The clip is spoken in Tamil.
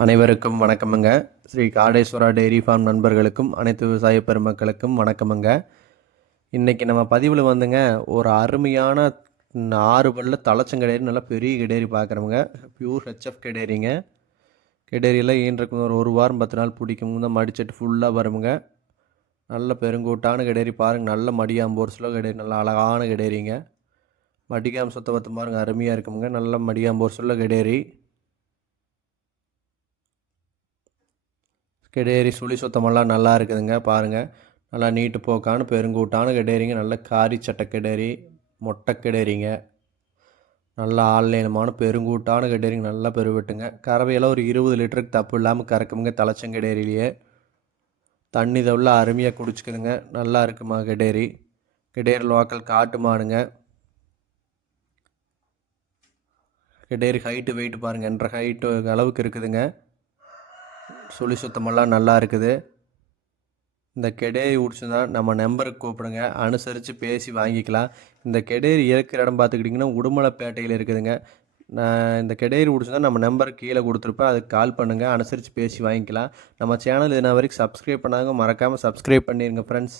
அனைவருக்கும் வணக்கமுங்க. ஸ்ரீ காடேஸ்வரா டெய்ரி ஃபார்ம் நண்பர்களுக்கும் அனைத்து விவசாய பெருமக்களுக்கும் வணக்கமுங்க. இன்றைக்கி நம்ம பதிவில் வந்துங்க ஒரு அருமையான ஆறு பல்ல தலைச்சங்கடேரி நல்லா பெரிய கிடேரி பார்க்குறோமுங்க பியூர் ஹெச்எஃப் கிடேரிங்க. கிடேரியில் ஈன்றக்கு ஒரு ஒரு வாரம் பத்து நாள் பிடிக்கும். தான் மடிச்செட்டு ஃபுல்லாக வருமுங்க. நல்ல பெருங்கூட்டான கிடேரி பாருங்கள் நல்ல மடியாம்போர்ஸில் கிடேரி நல்லா அழகான கிடேரிங்க. மடிக்காம் சுத்த பத்து பாருங்க அருமையாக இருக்குமுங்க. நல்ல மடியாம்போர்ஸில் கிடேரி. கிடேரி சுழி சுத்தமெல்லாம் நல்லா இருக்குதுங்க பாருங்கள் நல்லா நீட்டு போக்கான பெருங்கூட்டான கிடேரிங்க நல்ல காரி சட்டை கிடேரி மொட்டை கெடேரிங்க. நல்ல ஆன்லைனமான பெருங்கூட்டான கெடேரிங்க நல்லா பெருவிட்டுங்க. கறவையெல்லாம் ஒரு இருபது லிட்டருக்கு தப்பு இல்லாமல் கறக்குமுங்க தலைச்சங்கிடேரியிலேயே தண்ணி தவிர அருமையாக குடிச்சிக்குதுங்க நல்லா இருக்குமா கெடேரி. கிடேரி லோக்கல் காட்டு மாடுங்க ஹைட்டு வெயிட் பாருங்கள் என்ற ஹைட்டு அளவுக்கு இருக்குதுங்க. சுழி சுத்தமெல்லாம் நல்லா இருக்குது. இந்த கெடேரி உடிச்சுன்னா நம்ம நம்பருக்கு கூப்பிடுங்க. அனுசரித்து பேசி வாங்கிக்கலாம். இந்த கெடேரி இருக்கிற இடம் பார்த்துக்கிட்டிங்கன்னா உடுமலைப்பேட்டையில் இருக்குதுங்க. நான் இந்த கெடேரி உடிச்சுன்னா நம்ம நம்பருக்கு கீழே கொடுத்துருப்பேன். அதுக்கு கால் பண்ணுங்கள் அனுசரித்து பேசி வாங்கிக்கலாம். நம்ம சேனல் இதுனா வரைக்கும் சப்ஸ்கிரைப் பண்ணாங்க மறக்காமல் சப்ஸ்கிரைப் பண்ணிடுங்க ஃப்ரெண்ட்ஸ்